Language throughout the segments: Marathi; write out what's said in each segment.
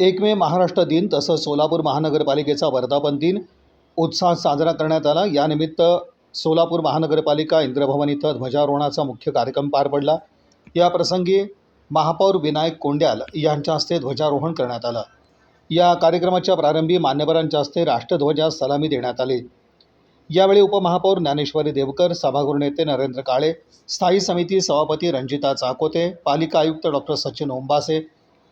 1 मे महाराष्ट्र दिन तसंच सोलापूर महानगरपालिकेचा वर्धापन दिन उत्साहात साजरा करण्यात आला। यानिमित्त सोलापूर महानगरपालिका इंद्रभवन इथं ध्वजारोहणाचा मुख्य कार्यक्रम पार पडला। या प्रसंगी महापौर विनायक कोंड्याल यांच्या हस्ते ध्वजारोहण करण्यात आलं। या कार्यक्रमाच्या प्रारंभी मान्यवरांच्या हस्ते राष्ट्रध्वजास सलामी देण्यात आली। यावेळी उपमहापौर ज्ञानेश्वरी देवकर, सभागृह नेते नरेंद्र काळे, स्थायी समिती सभापती रंजिता चाकोते, पालिका आयुक्त डॉक्टर सचिन ओंबासे,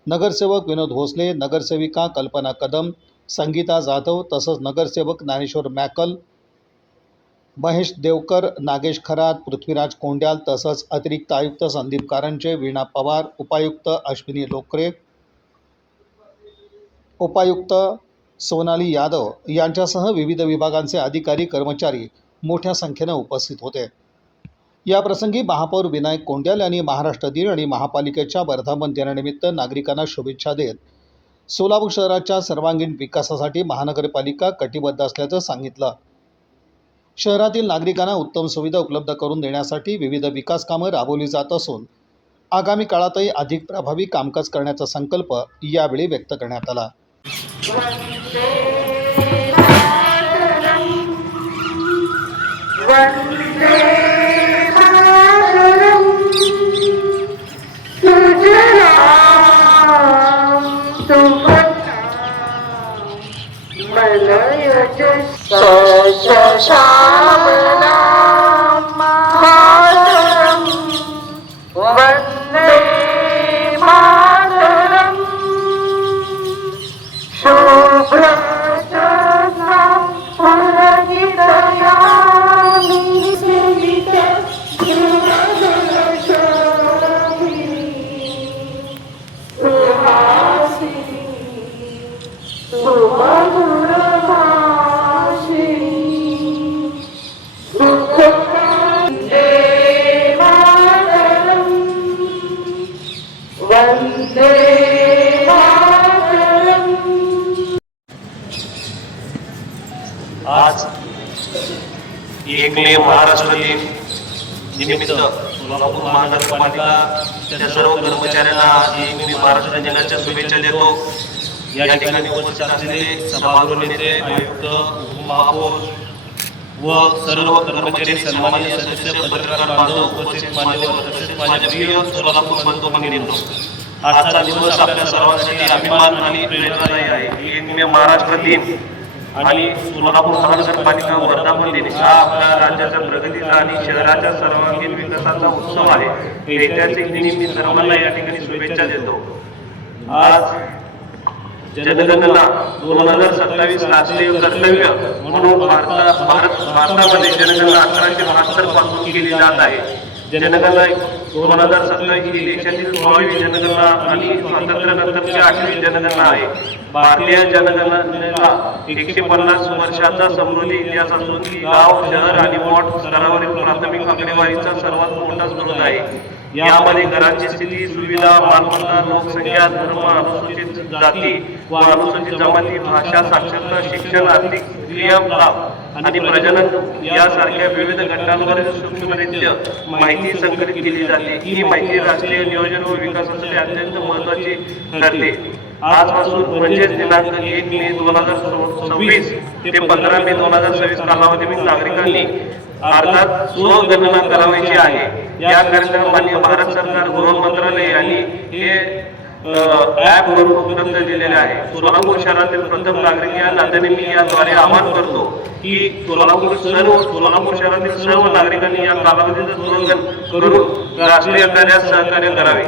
नगरसेवक विनोद भोसले, नगरसेविका कल्पना कदम, संगीता जाधव तसंच नगरसेवक ज्ञानेश्वर मॅकल, महेश देवकर, नागेश खरात, पृथ्वीराज कोंड्याल तसंच अतिरिक्त आयुक्त संदीप कारंजे, वीणा पवार, उपायुक्त अश्विनी लोकरे, उपायुक्त सोनाली यादव यांच्यासह विविध विभागांचे अधिकारी कर्मचारी मोठ्या संख्येने उपस्थित होते। या प्रसंगी महापौर विनायक कोंड्याल यांनी महाराष्ट्र दिन आणि महापालिकेच्या वर्धापन दिनानिमित्त नागरिकांना शुभेच्छा देत सोलापूर शहराच्या सर्वांगीण विकासासाठी महानगरपालिका कटिबद्ध असल्याचं सांगितलं। शहरातील नागरिकांना उत्तम सुविधा उपलब्ध करून देण्यासाठी विविध विकास कामं राबवली जात असून आगामी काळातही अधिक प्रभावी कामकाज करण्याचा संकल्प यावेळी व्यक्त करण्यात आला। आज 1 मे महाराष्ट्र दिन निमित्त सोलापूर महानगरपालिका त्या सर्व कर्मचाऱ्यांना 1 मे महाराष्ट्र दिनाच्या शुभेच्छा देतो। या ठिकाणी उपस्थित असलेले सभागृह नेते, आयुक्त, उपमहापौर व सर्व कर्मचारी, सन्माननीय सदस्य, पत्रकार बांधव, उपस्थित मान्यवर तसेच माझ्या प्रिय सोलापूर बंधू-भगिनींनो, आजचा दिवस आपल्या सर्वांसाठी अभिमान आणि प्रेरणादायी आहे। 1 मे महाराष्ट्र दिन आणि सोलापूर महानगरपालिका वर्धापन दिन हा आपल्या राज्याच्या प्रगतीचा आणि शहराच्या सर्वांगीण विकासाचा उत्सव आहे। ऐतिहासिक दिनी मी सर्वांना या ठिकाणी शुभेच्छा देतो। आज जनगणना 2027 राष्ट्रीय कर्तव्य म्हणून भारतामध्ये जनगणना 1872 पासून केली जात आहे। जनगणना 2027 ही देशातील 16वी जनगणना आणि स्वातंत्र्यानंतरची 8वी जनगणना आहे। भारतीय जनगणनेला 150 वर्षाचा समृद्ध इतिहास असून ती गाव, शहर आणि वॉर्ड स्तरावरील प्राथमिक आकडेवारीचा सर्वात मोठा स्रोत आहे। यामध्ये घरांची स्थिती, सुविधा, मालमत्ता, लोकसंख्या, धर्म, अनुसूचित जाती व अनुसूचित जमाती, भाषा, साक्षरता, शिक्षण, आर्थिक क्रियाकलाप आणि प्रजनन यासारख्या विविध घटकांवर सूक्ष्मरित्या माहिती संकलित केली जाते। ही माहिती राष्ट्रीय नियोजन व विकासासाठी अत्यंत महत्त्वाची ठरते। आजपासून म्हणजेच दिनांक 1 मे 2026 ते 15 मे 2026 कालावधीतील नागरिकांनी अर्थात स्वगणना करावयाची आहे। याकरिता माननीय भारत सरकार गृह मंत्रालय यांनी हे ॲप वरून उपलब्ध दिलेले आहे। सोलापूर शहरातील प्रथम नागरिक या नात्याने मी याद्वारे आवाहन करतो की सोलापूर शहरातील सर्व नागरिकांनी या कालावधीत स्वगणना करून राष्ट्रीय कार्यात सहकार्य करावे।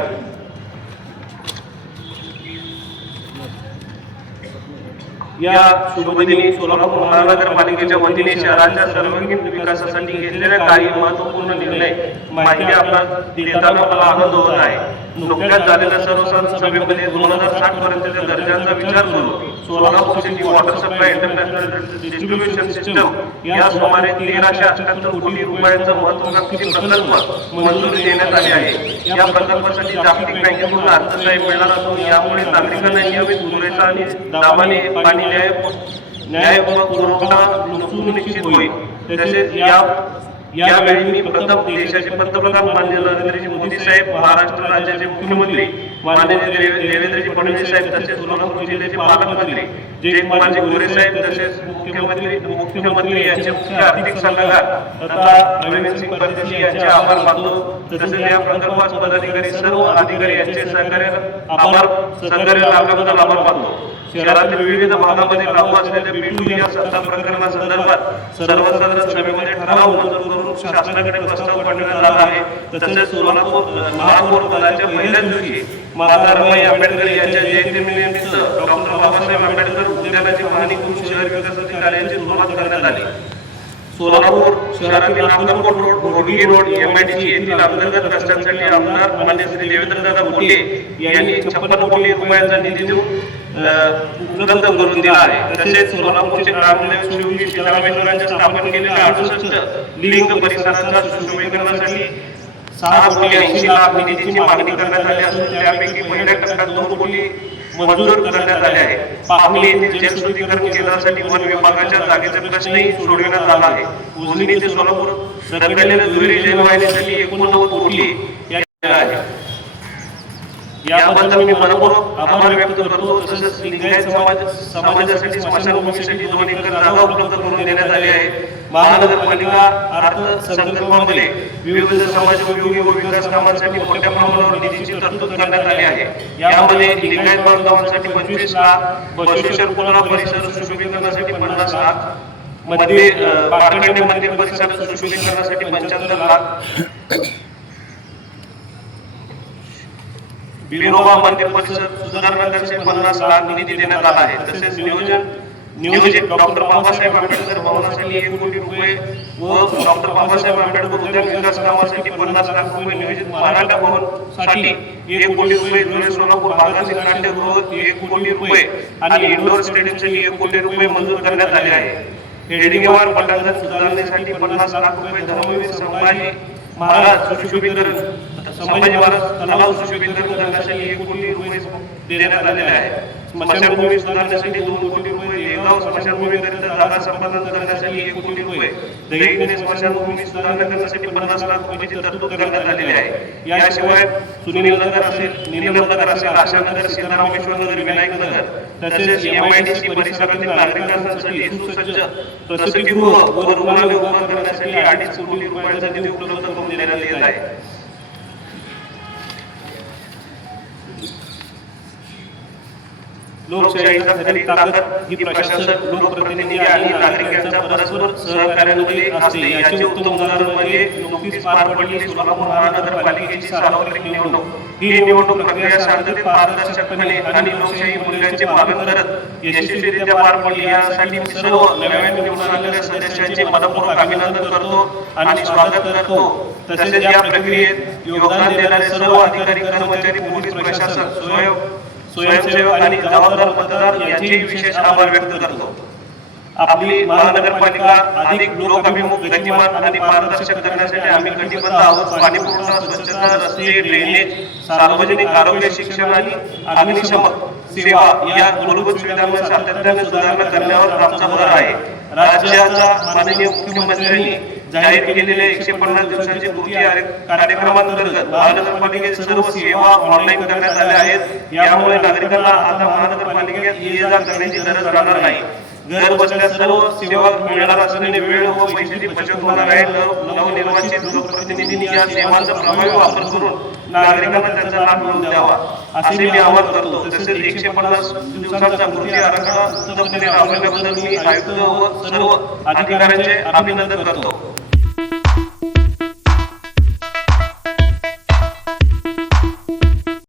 या शुभदिनी सोलापूर महानगरपालिकेच्या वतीने शहराच्या सर्वांगीण विकासासाठी घेतलेल्या काही महत्त्वपूर्ण निर्णय माहिती आपल्याला देताना मला आनंद होत आहे। नुकत्याच झालेल्या सर्वसाधारण सभेमध्ये 2060 पर्यंतच्या दर्जाचा विचार करून Solapur city water supply international distribution system या सुमारे 1378 कोटी रुपयांचा महत्त्वाकांक्षी प्रकल्प मंजुरी देण्यात आली आहे। या प्रकल्पासाठी जागतिक बँकेकडून अर्थसहाय्य मिळणार असून यामुळे नागरिकांना नियमित पुरेसा आणि दाबाने पाणी न्याय पुरवठा सुनिश्चित होईल। तसेच या यावेळी मी प्रथम देशाचे पंतप्रधान माननीय नरेंद्रजी मोदी साहेब, महाराष्ट्र राज्याचे मुख्यमंत्री माननीय देवेंद्रजी फडणवीस साहेब, तसेच सोलापूर जिल्ह्याचे पालकमंत्री जयकुमारजी गोरे साहेब, तसेच मुख्यमंत्री यांचे मुख्य आर्थिक सल्लागार तथा रवींद्र सिंग परदेशी यांचे आभार मानतो. तसेच या प्रकल्पात पदाधिकारी सर्व अधिकारी यांचे सहकार्य लाभल्याबद्दल आभार मानतो. शहरातील विविध भागामध्ये लागू असलेल्या B2 या सत्ता प्रकरणासंदर्भात सर्वसाधारण सभेमध्ये ठराव मंजूर करून शासनाकडे प्रस्ताव पाठवण्यात आला आहे. तसेच सोलापूर महापौर पदाच्या पहिल्याच दिवशी माता रमाई आंबेडकर यांच्या जयंतीनिमित्त डॉक्टर बाबासाहेब आंबेडकर उद्यानाची पाहणी करून शहर विकास कार्याची सुरुवात करण्यात आली. सोलापूर शहरातील नागनकोट रोड, रोडगी रोड, MIDC येथील अंतर्गत रस्त्यांसाठी आमदार माननीय श्री देवेंद्रदादा मोठे यांनी 56 कोटी रुपयांचा निधी देऊन उपलब्ध करून दिला आहे. तसेच सोलापूरचे ग्रामदैवत श्री सीतारामेश्वरांच्या स्थापन केलेल्या 68 लिंग परिसराच्या सुशोभीकरणासाठी 6 कोटी 80 लाख निधीची मागणी करण्यात आली असून त्यापैकी पहिल्या टप्प्यात 2 कोटी मंजूर करण्यात आले आहे. पाकली येथील जलशुद्धीकरण केंद्रासाठी वन विभागाच्या जागेचा प्रश्नही सोडविण्यात आला आहे. उजनी ते सोलापूर रखडलेल्या दुहेरी जलवाहिनीसाठी 89 कोटी आहे. याबद्दल मी मनपूर्वक आभार व्यक्त करतो. तसेच लिंगायत समाजासाठी स्मशानभूमीसाठी 2 एकर जागा उपलब्ध करून देण्यात आली आहे. महानगरपालिका अर्थसंकल्पामध्ये विविध समाजोपयोगी व विकास कामांसाठी मोठ्या प्रमाणावर निधीची तरतूद करण्यात आली आहे. यामध्ये लिंगायत बांधवांसाठी 25 लाख, बसवेश्वर पुतळा परिसर सुशोभीकरणासाठी 50 लाख, मध्ये पाटकंडे मंदिर परिसर सुशोभीकरणासाठी 75 लाख, बिरोबा मंदिर परिसर सुधारणासाठी 50 लाख निधी देण्यात आला आहे. तसेच नियोजित डॉक्टर बाबासाहेब आंबेडकर भवनासाठी 1 कोटी रुपये व डॉक्टर बाबासाहेब आंबेडकर उद्यान विकास कामासाठी 50 लाख रुपये, नियोजित मराठा भवन साठी 1 कोटी रुपये, जुने सोलापूर भागातील नाट्यगृह 1 कोटी रुपये आणि इंडोर स्टेडियमसाठी 1 कोटी रुपये मंजूर करण्यात आले आहे. हेडगेवार पटांगण सुधारण्यासाठी 50 लाख रुपये, धर्मवीर संभाजी महाराज सुशोभीकरण, संभाजी महाराज तलाव सुशोभीकरण करण्यासाठी 1 कोटी रुपये देण्यात आलेले आहे. स्मशानभूमी सुधारण्यासाठी 2 कोटी रुपये, येगाव स्मशानभूमीकरिता जागा संपादन करण्यासाठी 1 कोटी रुपये, दहीवणे स्मशानभूमी सुधारणा करण्यासाठी 50 लाख रुपयांची तरतूद करण्यात आलेली आहे. याशिवाय सुनीलनगर असेल, नीलमनगर असेल, आशानगर, सीतारामेश्वरनगर, विनायकनगर तसेच MIDC परिसरातील नागरिकांसाठी सुसज्ज प्रसूतिगृह व रुग्णालय उभा करण्यासाठी 2.5 कोटी रुपयांचा निधी उपलब्ध करून देण्यात येत आहे. लोकशाहीचा खरी ताकद ही प्रशासन, लोकप्रतिनिधी आणि नागरिक यांच्या परस्पर सहकार्यामुळे असते. याचे उत्तम उदाहरण म्हणजे नुकतीच पार पडलेली सोलापूर महानगरपालिकेची सार्वत्रिक निवडणूक. ही निवडणूक प्रक्रिया शांततेत, पारदर्शकपणे आणि लोकशाही मूल्यांचे पालन करत यशस्वीरित्या पार पडली. यासाठी मी सर्व नव्याने निवडून आलेल्या सदस्यांचे मनपूर्वक अभिनंदन करतो आणि स्वागत करतो. तसेच या प्रक्रियेत योगदान देणारे सर्व अधिकारी, कर्मचारी, पोलीस प्रशासन, स्वयंसेवक आणि जबाबदार मतदार यांचेही विशेष आभार व्यक्त करतो. आपली महानगरपालिका अधिक लोकाभिमुख, गतिमान आणि पारदर्शक करण्यासाठी आम्ही कटिबद्ध आहोत. पाणीपुरवठा, स्वच्छता, रस्ते, ड्रेनेज, सार्वजनिक आरोग्य, शिक्षण आणि अग्निशमन सेवा या मूलभूत सुविधांमध्ये सातत्याने सुधारणा करण्यावर आमचा भर आहे. राज्याच्या माननीय मुख्यमंत्र्यांनी जाहीर केलेल्या 150 दिवसांचे कृती कार्यक्रमांतर्गत महानगरपालिकेत सर्व सेवा ऑनलाईन करण्यात आल्या आहेत. यामुळे नागरिकांना आता महानगरपालिकेत ये-जा करण्याची गरज राहणार नाही. घर बसल्या सर्व सेवा मिळणार असल्याने वेळ व पैशाची बचत होणार आहे. नवनिर्वाचित लोकप्रतिनिधींनी या सेवांचा प्रभावी वापर करून नागरिकांना त्यांचा लाभ मिळवून द्यावा असे मी आवाहन करतो. तसेच 150 दिवसांचा कृती आराखडा उत्तमपणे राबवल्याबद्दल मी आयुक्त व सर्व अधिकाऱ्यांचे अभिनंदन करतो.